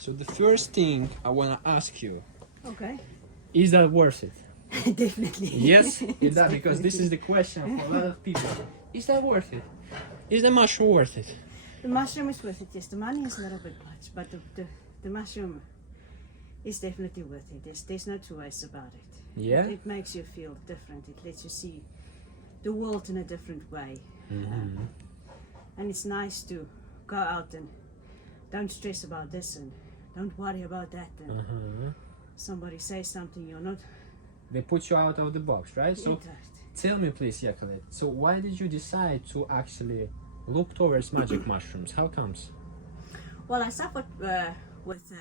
So the first thing I want to ask you, Okay. is that worth it? Definitely. Yes, is that, because this is the question for a lot of people. Is that worth it? Is the mushroom worth it? The mushroom is worth it. Yes, the money is a little bit much, but the mushroom is definitely worth it. There's no two ways about it. Yeah? It makes you feel different. It lets you see the world in a different way. And it's nice to go out and don't stress about this and don't worry about that. And somebody says something, you're not They put you out of the box, right? So interested. tell me please, Yakolet, so why did you decide to actually look towards magic mushrooms? How comes? Well, I suffered with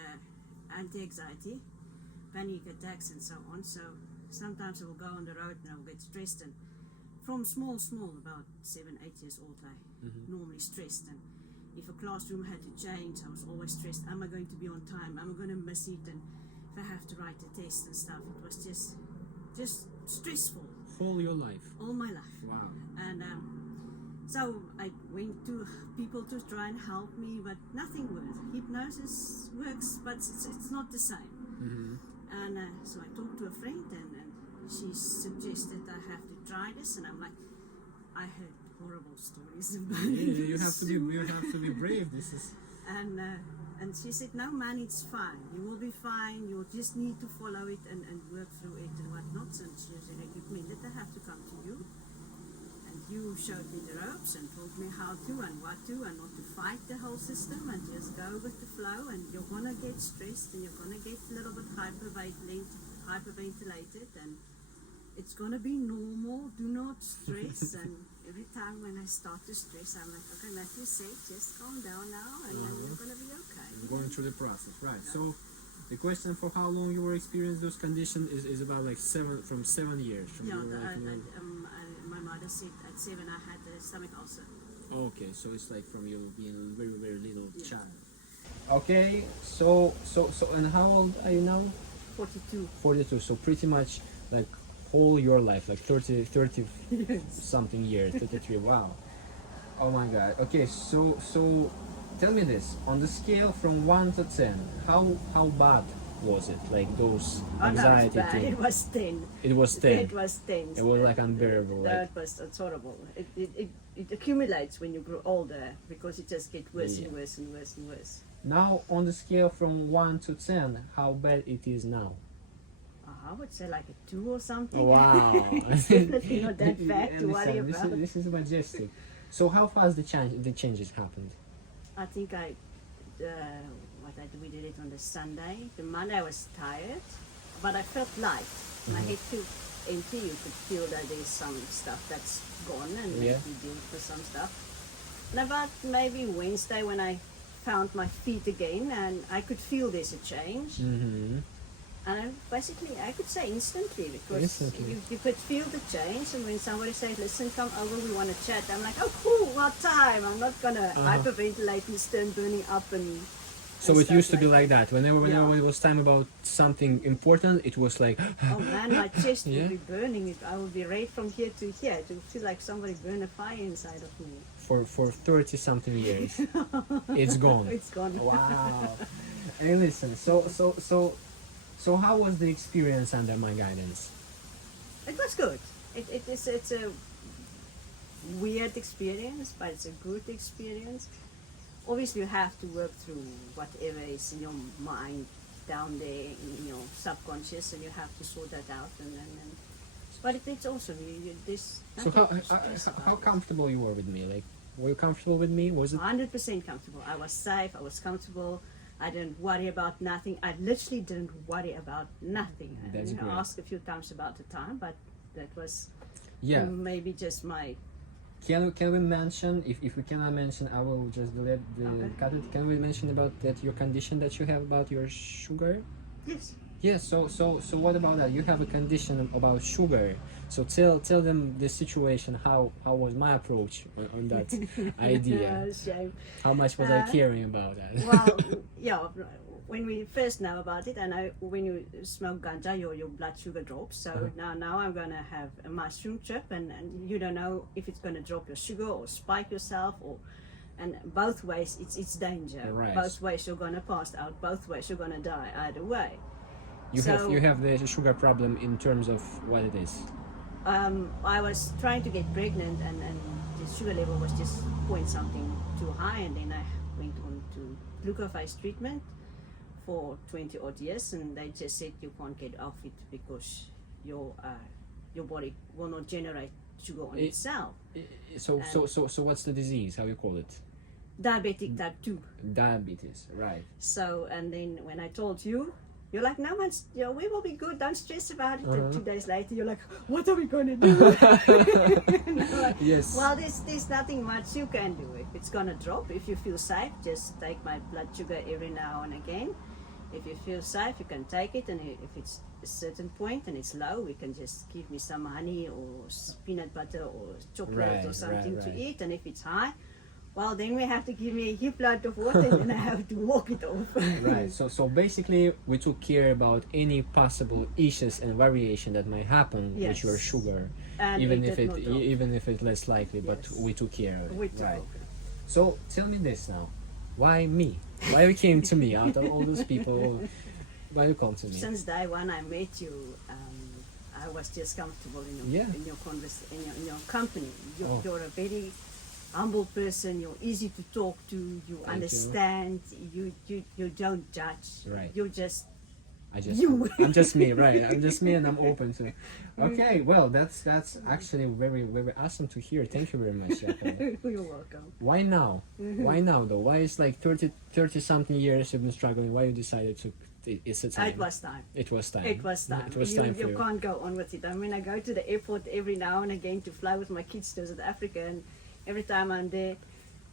anti-anxiety, panic attacks and so on, so sometimes I will go on the road and I will get stressed, and from small, about 7, 8 years old, I normally stressed, and if a classroom had to change, I was always stressed. Am I going to be on time? Am I going to miss it? And if I have to write a test and stuff, it was just stressful All your life. all my life. Wow. And so I went to people to try and help me, but nothing worked. Hypnosis works, but it's not the same. And so I talked to a friend, and she suggested I have to try this, and I'm like, I heard horrible stories about it. You have to be brave. This is. And she said, no man, it's fine. You will be fine. You'll just need to follow it and work through it and whatnot. And she recommended I have to come to you. And you showed me the ropes and told me how to and what to, and not to fight the whole system and just go with the flow. And you're going to get stressed and you're going to get a little bit hyperventilated. And it's going to be normal. Do not stress. And every time when I start to stress, I'm like, okay, Matthew said, just calm down now, and then you're going to be okay. Going through the process, right? So the question for how long you were experiencing those conditions is about like 7 years. From Yeah, you were like, my mother said at 7 I had a stomach ulcer. okay, so it's like from you being a very, very little child. Okay, so and how old are you now? 42. 42. So pretty much like whole your life, like 30 something years, 33. Wow. Oh my God. Okay, so tell me this, on the scale from 1 to 10, how bad was it? Like those anxiety Bad. things? It was 10. It was 10. It was 10. It was like unbearable. That was it's horrible. It accumulates when you grow older because it just gets worse and worse and worse and worse. Now on the scale from 1 to 10, how bad it is now? I would say like a 2 or something. Wow. It's definitely not that bad to worry Listen, about. this is majestic. So how fast the changes happened? I think we did it on the Sunday. The Monday I was tired, but I felt light. My head felt empty. You could feel that there's some stuff that's gone and Yeah. you deal with some stuff. And about maybe Wednesday when I found my feet again and I could feel there's a change. And I could say instantly, because Instantly. You could feel the change. And when somebody says, listen, come over, we want to chat, I'm like, oh cool, what time? I'm not going to hyperventilate and stern burning up and So and it stuff used to be like that. that. Whenever Yeah. it was time about something important, it was like Oh man, my chest Yeah. would be burning. I would be red from here to here. It would feel like somebody burned a fire inside of me. for 30 something years. It's gone. It's gone. Wow. Hey, listen. So how was the experience under my guidance? It was good. It's a weird experience, but it's a good experience. Obviously, you have to work through whatever is in your mind down there in your subconscious, and you have to sort that out. But it's awesome. So how comfortable you were with me? Like, were you comfortable with me? Was it? 100% comfortable. I was safe. I was comfortable. I didn't worry about nothing. I literally didn't worry about nothing. That's great. I asked a few times about the time, but that was Yeah. maybe just my. Can we mention, if we cannot mention, I will just delete the Okay. cut it. Can we mention about that your condition that you have about your sugar? Yes. Yes. So what about that? You have a condition about sugar. So tell them the situation. How was my approach on that idea? Shame. How much was I caring about that? Well, yeah. When we first know about it, I know when you smoke ganja, your blood sugar drops. So now I'm gonna have a mushroom trip, and you don't know if it's gonna drop your sugar or spike yourself, or and both ways it's danger. Right. Both ways you're gonna pass out. Both ways you're gonna die. Either way. You So- have the sugar problem in terms of what it is. I was trying to get pregnant, and the sugar level was just point something too high, and then I went on to glucophage treatment for 20 odd years, and they just said you can't get off it because your body will not generate sugar on itself. So what's the disease? How you call it? Diabetic type 2. Diabetes, right? So, and then when I told you, you're like, no, man, we will be good. Don't stress about it. And 2 days later, you're like, what are we gonna do? And I'm like, Yes. well, there's nothing much you can do. If it's gonna drop, if you feel safe, just take my blood sugar every now and again. If you feel safe, you can take it, and if it's a certain point and it's low, we can just give me some honey or peanut butter or chocolate Right, or something right, to right. eat. And if it's high, well, then we have to give me a heap lot of water, and then I have to walk it off. Right. So basically, we took care about any possible issues and variation that might happen with Yes. your sugar, And even it if did it not drop. even if it's less likely. But Yes. we took care of it. We took Right. over. So tell me this now. Why me? Why you came to me out of all those people? Why you come to me? Since day one I met you, I was just comfortable in your Yeah. in your in your company. Oh. You're a very humble person. You're easy to talk to. You you. understand. You don't judge. Right. You just I'm just me, right? I'm just me, and I'm open to. Okay, well, that's actually very very awesome to hear. Thank you very much, Jacob. You're welcome. Why now? Why now though? Why is like 30 something years you've been struggling? Why you decided to? It's a time. It was time. It was time. It was time. It was you time for you you. can't go on with it. I mean, I go to the airport every now and again to fly with my kids to South Africa, and every time I'm there,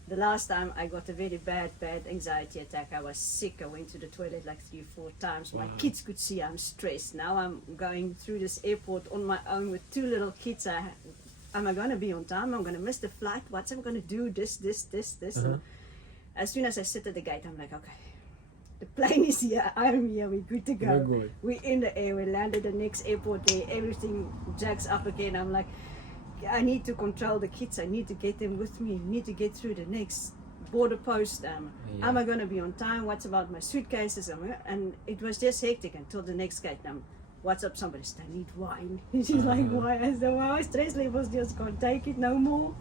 the last time I got a very bad anxiety attack. I was sick. I went to the toilet like 3-4 times. My Wow. kids could see I'm stressed. Now I'm going through this airport on my own with 2 little kids. Am I going to be on time? I'm going to miss the flight. What's I'm going to do? This. Uh-huh. And as soon as I sit at the gate, I'm like, okay, the plane is here. I'm here. We're good to go. We're good. We're in the air. We landed the next airport there. Everything jacks up again. I'm like, I need to control the kids. I need to get them with me. I need to get through the next border post. Yeah. Am I going to be on time? What's about my suitcases? And it was just hectic until the next gate. What's up? Somebody said, I need wine. She's like, why? I said, well, my stress levels just can't take it no more.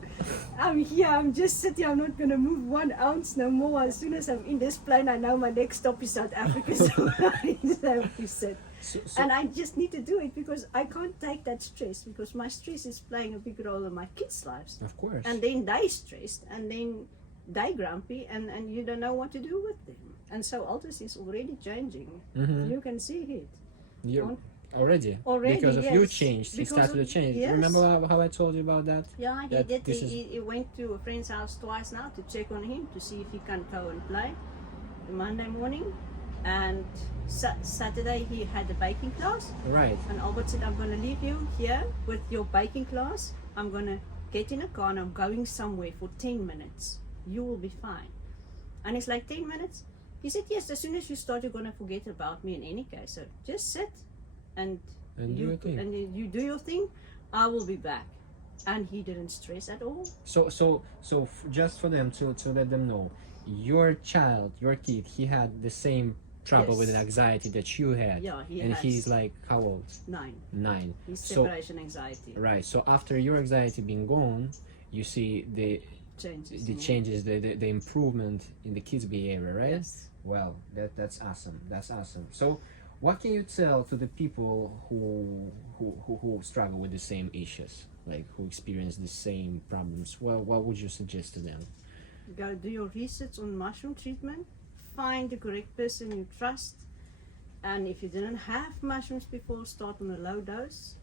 I'm here. I'm just sitting. I'm not going to move 1 ounce no more. As soon as I'm in this plane, I know my next stop is South Africa. So I just have to sit. So, And I just need to do it because I can't take that stress, because my stress is playing a big role in my kids' lives. of course. And then they stressed, and then they grumpy, and you don't know what to do with them. And so Aldous is already changing. Mhm. You can see it. You on- already Already, because of you yes. changed. He Because started to of- change. yes. Remember how I told you about that? Yeah, he That did. this is- He went to a friend's house twice now to check on him to see if he can go and play Monday morning. And Saturday he had a baking class. Right. And Albert said, I'm going to leave you here with your baking class. I'm going to get in a car and I'm going somewhere for 10 minutes. You will be fine. And it's like 10 minutes. He said, yes, as soon as you start, you're going to forget about me in any case. So just sit and And do you, your thing. and you do your thing. I will be back. And he didn't stress at all. So just for them to let them know, your child, your kid, he had the same trouble Yes. with anxiety that you had. Yeah, he and has he's like how old? 9. 9. He's So separation anxiety. right. So after your anxiety being gone, you see the Changes. changes, the improvement in the kids' behavior, right? Yes. Well, that's awesome. That's awesome. So, what can you tell to the people who struggle with the same issues, like who experience the same problems? Well, what would you suggest to them? Go do your research on mushroom treatment. Find the correct person you trust. And if you didn't have mushrooms before, start on a low dose.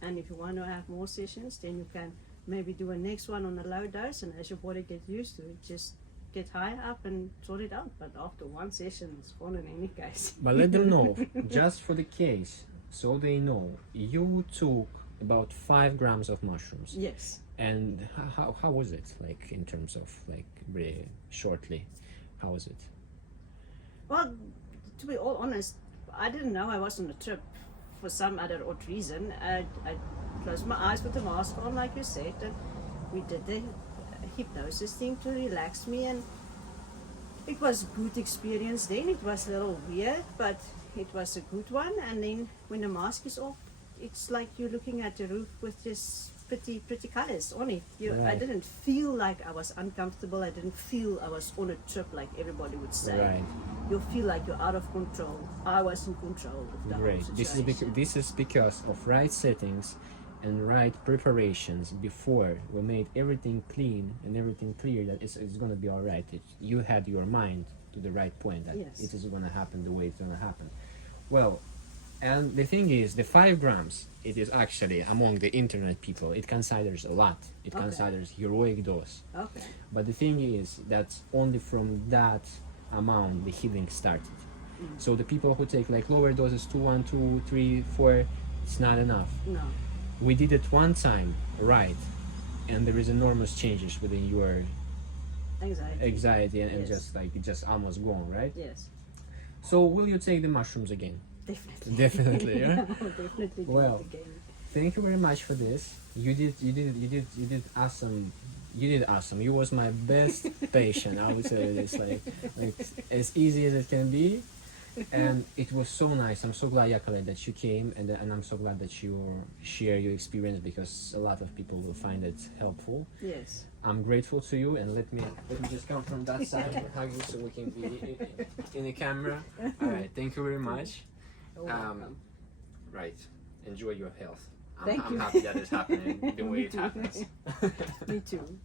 And if you want to have more sessions, then you can maybe do a next one on a low dose. And as your body gets used to it, just get higher up and sort it out. But after one session, it's gone in any case. But let them know, just for the case, so they know, you took about 5 grams of mushrooms. Yes. And how was it, like, in terms of, like, really shortly, how was it? Well, to be all honest, I didn't know I was on a trip for some other odd reason. I closed my eyes with the mask on, like you said, and we did hypnosis thing to relax me, and it was a good experience then. It was a little weird, but it was a good one. And then when the mask is off, it's like you're looking at the roof with just pretty colors on it. I Right. didn't feel like I was uncomfortable. I didn't feel I was on a trip like everybody would say. Right. You feel like you're out of control. I was in control of the Great. whole This situation. this is because of right settings and right preparations before we made everything clean and everything clear that it's going to be all right. You had your mind to the right point that Yes. it is going to happen the way it's going to happen. Well, and the thing is, the 5 grams, it is actually among the internet people, it considers a lot. It Okay. considers heroic dose. Okay. But the thing is that only from that amount the healing started. So the people who take like lower doses, 2, 1, 2, 3, 4, it's not enough. No. We did it one time, right, and there is enormous changes within your Anxiety. anxiety and Yes. just like it just almost gone, right? Yes. So will you take the mushrooms again? Definitely. Definitely, yeah. I'll definitely do Well, it again. Thank you very much for this. You did awesome. You did awesome. You was my best patient. I would say this like as easy as it can be, and it was so nice. I'm so glad, Yakale, that you came, and I'm so glad that you share your experience because a lot of people will find it helpful. Yes. I'm grateful to you, and let me just come from that side and hug you so we can be in the camera. All right, thank you very much. You're welcome. Right, enjoy your health. Thank I'm you. happy that it's happening the way Me it too. happens. Me too.